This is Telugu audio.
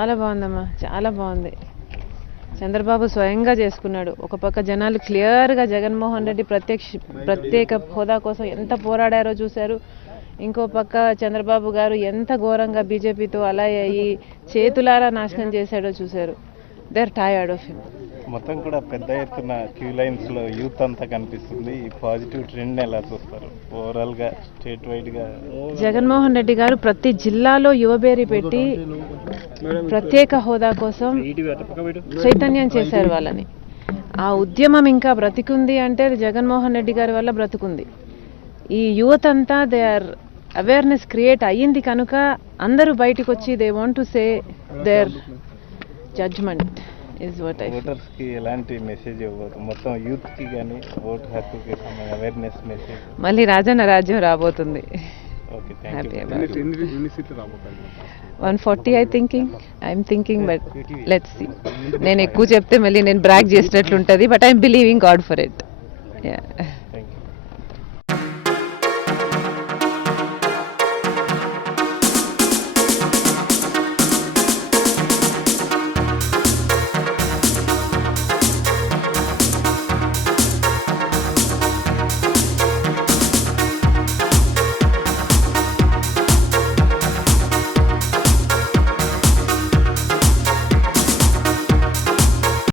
చాలా బాగుందమ్మా చాలా బాగుంది. చంద్రబాబు స్వయంగా చేసుకున్నాడు. ఒక పక్క జనాలు క్లియర్గా జగన్మోహన్ రెడ్డి ప్రత్యక్ష ప్రత్యేక హోదా కోసం ఎంత పోరాడారో చూశారు. ఇంకో పక్క చంద్రబాబు గారు ఎంత ఘోరంగా బీజేపీతో అలా అయ్యి చేతులారా నాశనం చేశాడో చూశారు. They are tired of him మొత్తం కూడా పెద్ద ఎత్తున క్యూ లైన్స్లో యూత్ అంతా కనిపిస్తుంది. ఈ పాజిటివ్ ట్రెండ్ ఎలా చూస్తారు? ఓవరాల్గా స్టేట్ వైడ్గా? జగన్మోహన్ రెడ్డి గారు ప్రతి జిల్లాలో యువబేరి పెట్టి ప్రత్యేక హోదా కోసం చైతన్యం చేశారు వాళ్ళని. ఆ ఉద్యమం ఇంకా బ్రతికుంది అంటే అది జగన్మోహన్ రెడ్డి గారి వల్ల బ్రతుకుంది. ఈ యువత అంతా దే ఆర్ అవేర్నెస్ క్రియేట్ అయ్యింది కనుక అందరూ బయటకు వచ్చి they want to say their judgement is what I ఓటర్స్కి ఎలాంటి మెసేజ్ ఇవ్వరు మొత్తం యూత్కి కానీ ఓటు హక్కుకి అవేర్నెస్ మెసేజ్ మళ్ళీ రాజన్న రాజ్యం రాబోతుంది. Happy one forty I thinking I'm thinking but let's see నేను ఎక్కువ చెప్తే మళ్ళీ నేను బ్రాక్ చేసినట్లు ఉంటుంది but I'm believing God for it